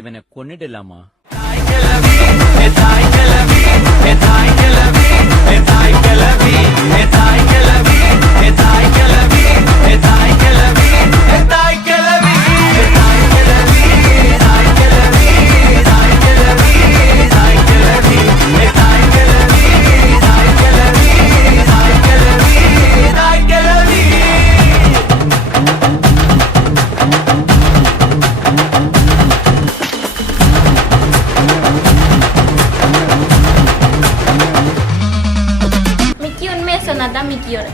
இவனை கொன்னிடலாமா? சொன்னாதான் மிக்கியோட.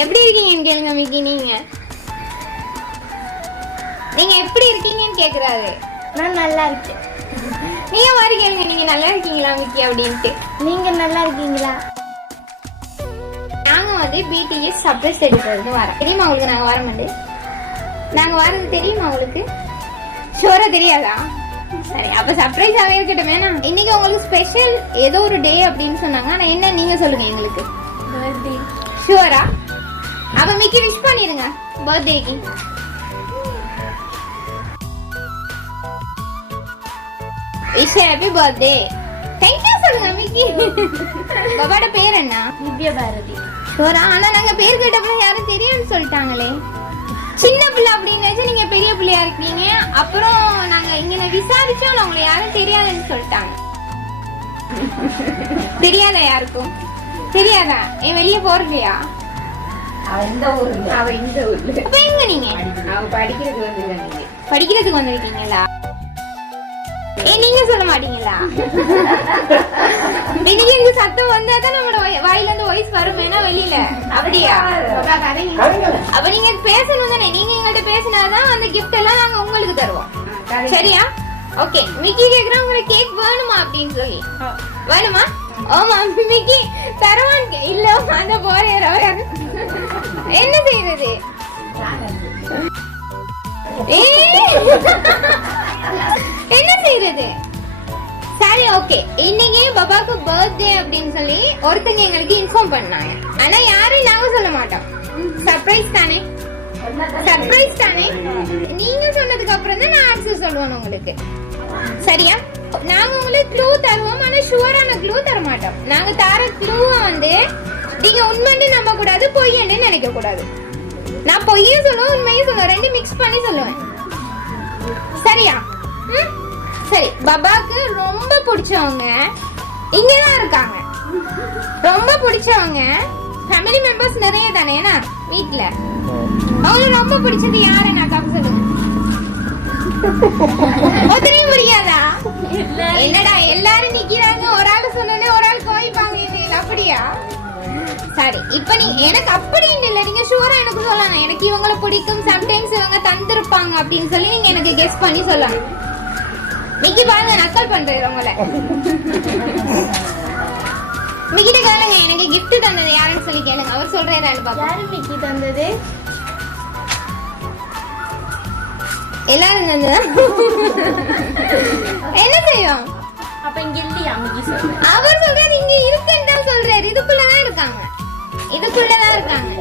எப்படி இருக்கீங்கன்னு கேளுங்க மிக்கி. நீங்க எப்படி இருக்கீங்கன்னு கேக்குறாரு. நான் நல்லா இருக்கேன். நீங்க மாதிரி கேளுங்க, நீங்க நல்லா இருக்கீங்களா மிக்கி அப்படின்ட்டு. நீங்க நல்லா இருக்கீங்களா? நாங்க வந்து பிடிஎஸ் சர்ப்ரைஸ் எடுக்கிறதுக்கு வரோம். தெரியுமா உங்களுக்கு? நாங்க வர மாட்டேன். நாங்க வரது தெரியுமா உங்களுக்கு? ஷோரா தெரியாதா? சரி, அப்ப சர்ப்ரைஸாவே இருக்கட்டும். வேணா இன்னைக்கு உங்களுக்கு ஸ்பெஷல் ஏதோ ஒரு டே அப்படின்னு சொன்னாங்க. ஆனா என்ன நீங்க சொல்லுங்க எங்களுக்கு. பர்த்டே. ஷுவரா? அப்ப மிக்கி விஷ் பண்ணிருங்க பர்த்டேக்கு. Wish happy birthday. தேங்க்யூ சொல்லுங்க மிக்கி. பாபாட பேர் என்ன? திவ்யா பாரதி. ஷுவரா? ஆனா நாங்க பேர் கேட்டப்ப யாரும் தெரியாதுன்னு சொல்லிட்டாங்களே. சின்ன பிள்ளை அப்படின்னு நீங்க பெரிய பிள்ளையா இருக்கீங்க. அப்புறம் நாங்க இங்க விசாரிச்சோம், உங்களை யாரும் தெரியாதுன்னு சொல்லிட்டாங்க. தெரியாதா யாருக்கும்? தெரியாதா? என் வெளிய போறலையா? அவ இந்த ஊர்ல. அப்ப எங்க நீங்க? படிக்கிறதுக்கு வந்திருக்கீங்களா? நீங்க சொல்ல மாட்டீங்களா? இன்னைக்கு இந்த சத்தம் வந்தாதான் நம்மளோட வாயில இருந்து வாய்ஸ் வருமேனா வெளியில. அப்படியா? அப்ப நீங்க பேசணும் தானே. நீங்க எங்கள்கிட்ட பேசினாதான் அந்த கிஃப்ட் எல்லாம் நாங்க உங்களுக்கு தருவோம். சரியா? ஓகே. மிக்கி கேக்குறா உங்களுக்கு கேக் வேணுமா அப்படின்னு சொல்லி. வேணுமா? ஆமா மிக்கி தருவான். இல்ல அந்த போறே என்ன செய்யறது? என்ன செய்யறது? சரி, ஓகே. இன்னைக்கு பாபாக்கு பர்த்டே அப்படின்னு சொல்லி ஒருத்தங்க எங்களுக்கு இன்ஃபார்ம் பண்ணாங்க. ஆனா யாரும் நாங்க சொல்ல மாட்டோம். சர்ப்ரைஸ் தானே? சர்ப்ரைஸ் தானே? நீங்க சொன்னதுக்கு அப்புறம் தான் நான் ஆன்சர் சொல்லுவேன் உங்களுக்கு. சரியா? நாங்க உங்களுக்கு க்ளூ தருவோம். ஆனா ஷுவரான க்ளூ தர மாட்டோம். நாங்க தர க்ளூவை வந்து நீங்க உண்மைன்னு நம்ப கூடாது, பொய்யன்னு நினைக்க கூடாது. நான் பொய்யும் சொல்லுவேன், உண்மையும் சொல்லுவேன், ரெண்டு மிக்ஸ் பண்ணி சொல்லுவேன். சரியா? சரி. பாபாக்கு ரொம்ப பிடிச்சவங்க இங்கதான் இருக்காங்க. ரொம்ப பிடிச்சவங்க ஃபேமிலி மெம்பர்ஸ் நிறைய தானே வீட்டுல. அவங்களுக்கு ரொம்ப பிடிச்சது யாருன்னு அக்காவுக்கு சொல்லுங்க. ஒத்தனையும் முடியாதா? என்னடா எல்லாரும் நிக்கிறாங்க, ஒரு ஆள் சொன்னே ஒரு ஆள் கோயிப்பாங்க. அப்படியா? சரி, இப்ப நீ எனக்கு அப்படின்னு இல்ல, நீங்க ஷூரா எனக்கு சொல்லலாம். எனக்கு இவங்களை பிடிக்கும், சம்டைம்ஸ் இவங்க தந்திருப்பாங்க அப்படின்னு சொல்லி நீங்க எனக்கு கெஸ் பண்ணி சொல்லலாம். மிக்கி பாருங்க, நக்கல் பண்றது உங்களை. மிக்கிட்ட கேளுங்க, எனக்கு கிஃப்ட் தந்தது யாருன்னு சொல்லி கேளுங்க. அவர் சொல்றாரு பாப்பா. யாரு மிக்கி தந்தது? எல்லாரும் தந்ததா? என்ன செய்யும்? அப்ப இங்க இல்லையா மிக்கி சொல்ற? அவர் சொல்றாரு இங்க இருக்குன்னு தான் சொல்றாரு. இதுக்குள்ளதான் இருக்காங்க. இதுக்குள்ளதான் இருக்காங்க.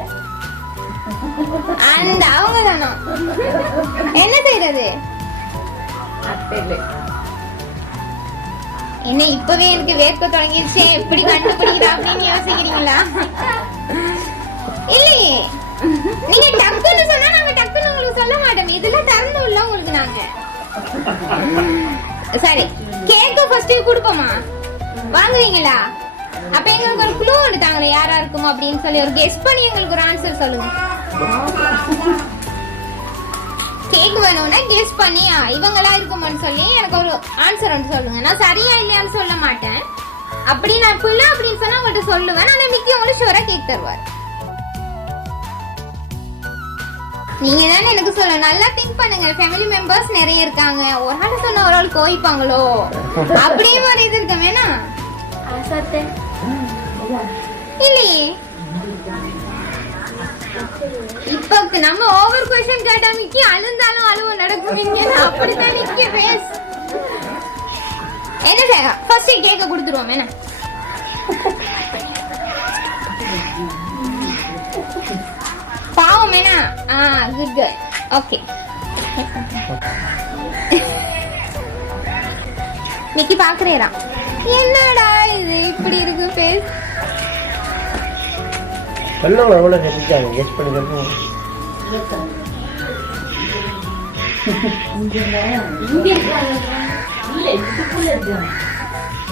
அந்த அவங்க தானோ? என்ன செய்யறது? என்ன இப்பவே எனக்கு வேர்க்க தொடங்கிருச்சே, எப்படி கண்டுபிடிக்கிறா அப்படின்னு யோசிக்கிறீங்களா? இல்லையே, நீங்க டக்குன்னு சொன்னா நாங்க டக்குன்னு உங்களுக்கு சொல்ல மாட்டோம். இதுல திறந்து உள்ள உங்களுக்கு நாங்க. சரி, கேக்க ஃபர்ஸ்ட் கொடுப்போமா? வாங்குவீங்களா? அப்ப எங்களுக்கு ஒரு க்ளூ எடுத்தாங்களே யாரா இருக்கும் அப்படின்னு சொல்லி ஒரு கெஸ் பண்ணி எங்களுக்கு ஒரு ஆன்சர் சொல்லுங்க. கேக் வேணும்னா கெஸ் பண்ணி இவங்களா இருக்குமான்னு சொல்லி எனக்கு ஒரு ஆன்சர் ஒன்று சொல்லுங்க. நான் சரியா இல்லையான்னு சொல்ல மாட்டேன். அப்படி நான் பிள்ளை அப்படின்னு சொன்னா உங்கள்கிட்ட சொல்லுவேன். ஆனா மிக்கி உங்களுக்கு ஷூரா கேக் தருவார். நீங்க தானே எனக்கு சொல்ல நல்லா திங்க் பண்ணுங்க. ஃபேமிலி மெம்பர்ஸ் நிறைய இருக்காங்க. ஒரு ஆள் சொன்ன ஒரு ஆள் கோயிப்பாங்களோ அப்படியே ஒரு இது இருக்க வேணா ஆசாத்தே இல்லையே. இப்ப நம்ம ஓவர் क्वेश्चन கேட்டா மிக்கி அழுந்தாலும் அழுவ நடக்குவீங்க. அப்படிதான் நிக்க பேஸ். என்ன செய்ய ஃபர்ஸ்ட் கேக்க கொடுத்துருவோம் என்ன. பாவம் என்ன. Good girl. ஓகே மிக்கி பாக்குறேரா என்னடா இது இப்படி இருக்கு பேஸ். சொல்லுங்க எவ்வளவு செஞ்சாங்க கெஸ் பண்ணி சொல்லுங்க.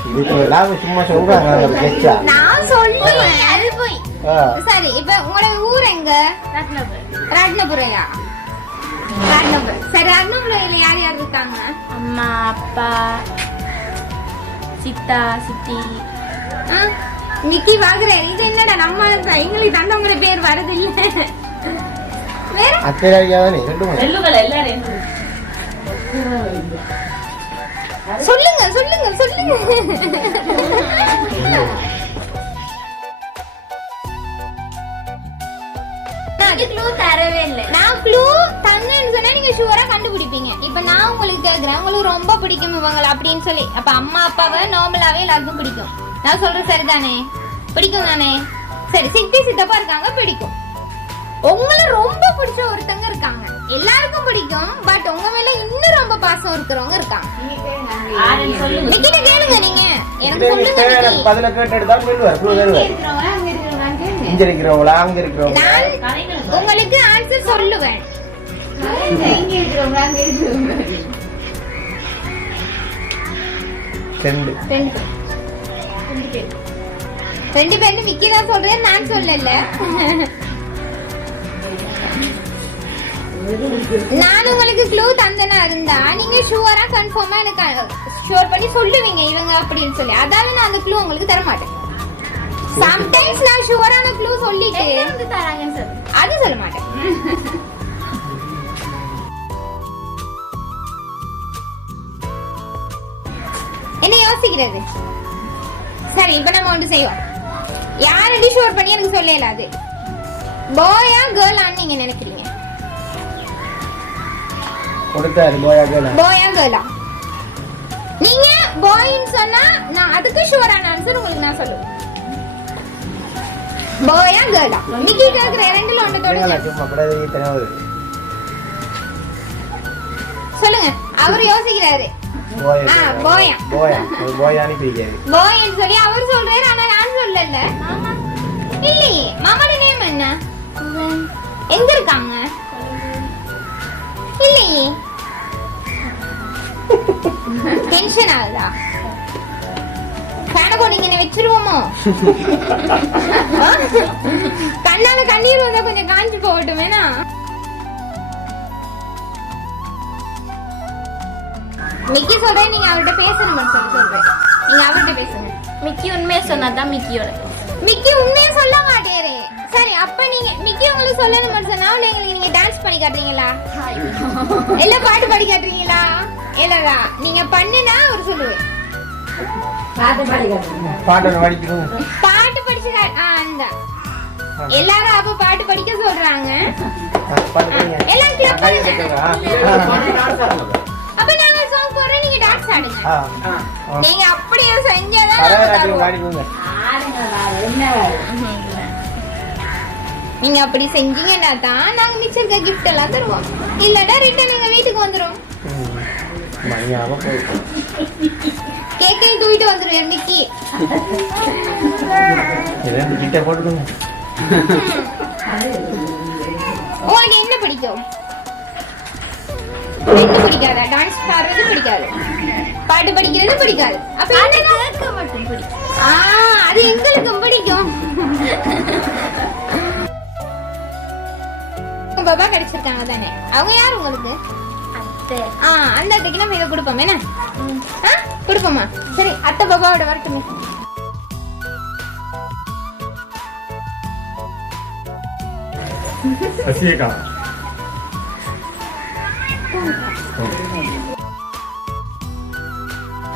இதுக்கு எல்லாரும் சும்மா சொல்றாங்க கெஸ்டா. நான் சொல்லுவேன் அது போய். சரி இப்ப உங்களோட ஊர் எங்க? ரத்னபுரையா? ரத்னபுரம். சரி ரத்னபுரையில யார் யார் இருக்காங்க? அம்மா அப்பா சித்தா சித்தி. மிக்கி வாங்குறேன். இது என்னடா நம்ம எங்களுக்கு தந்தவங்கள பேர் வரது இல்ல. வேற அத்தையா தானே ரெண்டுமே எல்லுகள் எல்லாரும் சொல்லுங்க சொல்லுங்க சொல்லுங்க. க்ளூ தரவே இல்லை. நான் க்ளூ தங்கன்னு சொன்னா நீங்க ஷூரா கண்டுபிடிப்பீங்க. இப்ப நான் உங்களுக்கு கேக்குறேன் உங்களுக்கு ரொம்ப பிடிக்கும் இவங்கள அப்படின்னு சொல்லி. அப்ப அம்மா அப்பாவை நார்மலாவே எல்லாருக்கும் பிடிக்கும். நான் சொல்றது சரிதானே? பிடிக்கும் தானே? சரி சித்தி சித்தப்பா இருக்காங்க பிடிக்கும். உங்களை ரொம்ப பிடிச்ச ஒருத்தங்க இருக்காங்க. எல்லாருக்கும் பிடிக்கும். பட் உங்க மேல இன்னும் ரொம்ப பாசம் இருக்கிறவங்க இருக்காங்க. நிக்கிட்ட கேளுங்க நீங்க. எனக்கு சொல்லுங்க. பதில கேட்டு எடுத்தா சொல்லுவார் க்ளூ தருவார். இங்க இருக்கிறவங்களா அங்க இருக்கிறவங்க? நான் உங்களுக்கு ஆன்சர் சொல்லுவேன். ரெண்டு பேரும் மிக்கி தான் சொல்றேன் நான் சொல்லல. நான் உங்களுக்கு க்ளூ தந்தனா இருந்தா நீங்க ஷூரா கன்ஃபார்மா எனக்கு ஷூர் பண்ணி சொல்லுவீங்க இவங்க அப்படின்னு சொல்லி. அதாவது நான் அந்த க்ளூ உங்களுக்கு தர மாட்டேன். சம்டைம்ஸ் நான் ஷூரான க்ளூ சொல்லிட்டு தராங்க சார் அது சொல்ல மாட்டேன். என்ன யோசிக்கிறது? சரி இப்ப நம்ம ஒன்று செய்வோம். யாரடி ஷூர் பண்ணி எனக்கு சொல்லல. அது பாயா கேர்ளான்னு நீங்க நினைக்கிறீங்க? கொடுத்தாரு பாயா கேர்ளா. பாயா கேர்ளா? நீங்க பாய்ன்னு சொன்னா நான் அதுக்கு ஷூரான ஆன்சர் உங்களுக்கு நான் சொல்லுவேன். பாயா கேர்ளா? நிக்கி கேக்குற ரெண்டுல ஒன்று தொடுங்க. சும்மா படவே தெரியாது. சொல்லுங்க. அவர் யோசிக்கிறாரு. பாயா பாயா பாயா பாயானி பிடிக்காது. பாய்ன்னு சொல்லி அவர் சொல்றாரு. ஆனா நான் சொல்லல. இல்லையே. மாமாட நேம் என்ன? எங்க இருக்காங்க? இல்லையே. டென்ஷன் ஆகுதா? ஃபேன போனீங்க வச்சிருவோமோ? கண்ணால கண்ணீர் வந்தா கொஞ்சம் காஞ்சி போகட்டும் வேணா. மிக்கி சொல்றேன் நீங்க அவர்கிட்ட பேசணும் சொல்றேன். நீங்க அவர்கிட்ட பேசுங்க. மிக்கி உண்மையை சொன்னாதான் மிக்கியோட. மிக்கி உண்மையை சொல்ல மாட்டேரே. சரி அப்ப நீங்க மிக்கி உங்களுக்கு சொல்லணும் சொன்னா நீங்க டான்ஸ் பண்ணி காட்டுறீங்களா? இல்ல பாட்டு பாடி காட்டுறீங்களா? இல்லடா நீங்க பண்ணுனா ஒரு சொல்லுவேன். பாட்டு படிக்கணும். பாட்டு படிச்சு அந்த எல்லாரும் அப்ப பாட்டு படிக்க சொல்றாங்க. எல்லாம் கிளப் பண்ணுங்க. அப்ப நாங்க சாங் போறோம் நீங்க டான்ஸ் ஆடுங்க. நீங்க அப்படியே செஞ்சாதான் நீங்க அப்படி செஞ்சீங்கன்னா தான் நாங்க மிச்சர்க்க கிஃப்ட் எல்லாம் தருவோம். இல்லடா ரிட்டர்ன் எங்க வீட்டுக்கு வந்துரும். கேக்கை தூக்கிட்டு வந்துருவேன் மிக்கி. உங்களுக்கு என்ன பிடிக்கும்? என்ன பிடிக்காதா? டான்ஸ் ஆடுறது பிடிக்காது, பாட்டு படிக்கிறது பிடிக்காது. அப்ப கேட்க மட்டும் பிடிக்கும். அது எங்களுக்கும் பிடிக்கும். பாபா கிடைச்சிருக்காங்க தானே, அவங்க யாரு உங்களுக்கு? அத்தை. அந்த அத்தைக்கு நம்ம இதை கொடுப்போம். என்ன கொடுப்போமா? சரி அத்தை பாபாவோட வரட்டுமே.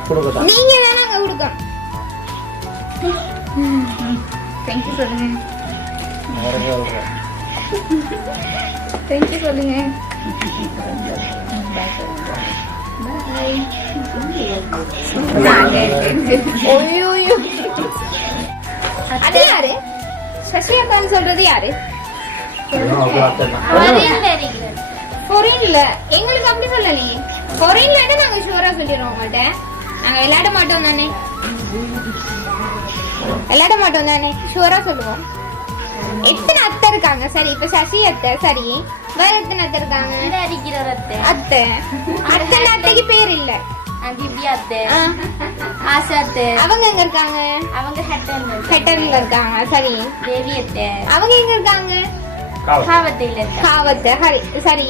கொடுக்கட்டா நீங்க தான் நாங்க கொடுக்கோம். தேங்க்யூ சொல்லுங்க. தேங்க்யூ சொல்லுங்க. ஐயோ அது யாரு? சசி அக்கான்னு சொல்றது யாரு? ஃபாரின்ல எங்களுக்கு அப்படி சொல்லலையே. ஃபாரின்ல நாங்க ஷூரா சொல்லிடுறோம் உங்கள்ட்ட. நாங்க விளையாட மாட்டோம் தானே, விளையாட மாட்டோம் தானே, ஷூரா சொல்லுவோம். எத்தனை அத்தை இருக்காங்க? சரி இப்ப சசி அத்தை, சரி வேற எத்தனை அத்தை இருக்காங்க? அத்தை அத்தை அத்தை அத்தைக்கு பேர் இல்ல. திவ்யா அத்தை, ஆசா அத்தை, அவங்க எங்க இருக்காங்க? அவங்க ஹெட்டர்ல இருக்காங்க. சரி தேவி அத்தை, அவங்க எங்க இருக்காங்க? காவத்தையில இருக்காங்க. காவத்தை. சரி சரி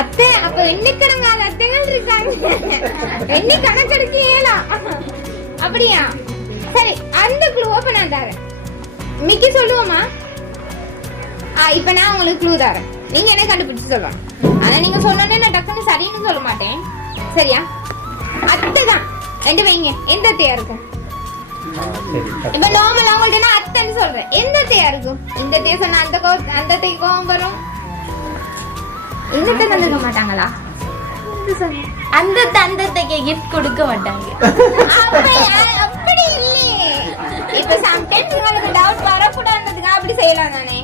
அத்தை. அப்ப எண்ணிக்கணங்காத அத்தைகள் இருக்காங்க. எண்ணி கணக்கெடுக்க இயலாம். அப்படியா? சரி அந்த க்ளூ அப்ப நான் தரேன். மிக்கி சொல்லுவோமா? இப்ப நான் உங்களுக்கு க்ளூ தரேன், நீங்க என்ன கண்டுபிடிச்சு சொல்லணும். ஆனா நீங்க சொன்னோன்னே நான் டக்குன்னு சரின்னு சொல்ல மாட்டேன், சரியா? அத்தை தான் ரெண்டு வைங்க. எந்த அத்தையா இருக்கும்? இப்ப நார்மலா உங்கள்ட்ட நான் அத்தைன்னு சொல்றேன், எந்த அத்தையா இருக்கும்? இந்த அத்தைய சொன்னா அந்த அத்தைக்கு கோவம் வரும். இந்த அத்தை தந்துக்க மாட்டாங்களா? அந்த தந்தத்தைக்கு கிஃப்ட் கொடுக்க மாட்டாங்க. அப்படி இல்லையே. இப்ப சம்டைம்ஸ் உங்களுக்கு டவுட் வரக்கூடாதுன்றதுக்கு அப்படி செய்யலாம் தானே.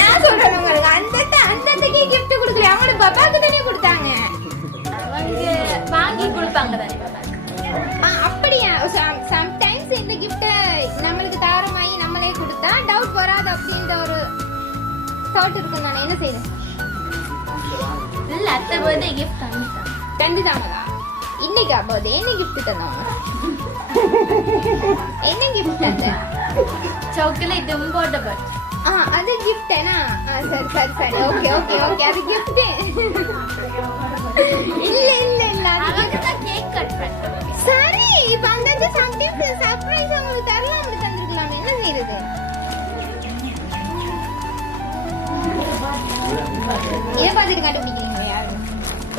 நான் சொல்றேன் உங்களுக்கு அந்த அத்தைக்கு கிஃப்ட் கொடுக்கல, அவங்களோட பாப்பாக்கு தானே கொடுத்தாங்க. அவங்க வாங்கி கொடுப்பாங்க தானே பாப்பாக்கு. அப்படியா? சம்டைம்ஸ் இந்த கிஃப்ட நம்மளுக்கு தாரமாயி நம்மளே கொடுத்தா டவுட் வராது அப்படின்ற ஒரு தாட் இருக்கும் தானே. என்ன செய்யுது? இல்ல அத்தை பர்த்டே கிஃப்ட் தந்துட்டாங்களா? இன்னைக்கா பர்த்டே? என்ன கிஃப்ட் தந்தாங்க? என்ன கிஃப்ட் தந்த? சாக்லேட் இம்போர்ட் பட் அது கிஃப்ட் ஏனா? சரி சரி சரி ஓகே ஓகே ஓகே அது கிஃப்ட். இல்ல இல்ல இல்ல அவங்க தான் கேக் கட் பண்ணாங்க. சரி இப்ப அந்த சம்டைம்ஸ் சர்ப்ரைஸ் உங்களுக்கு தரலாம், அப்படி தந்திருக்கலாம். என்ன செய்யறது? இதை பார்த்துட்டு கண்டுபிடிக்கிறீங்க யாரு?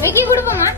வைக்கி கொடுப்போமா?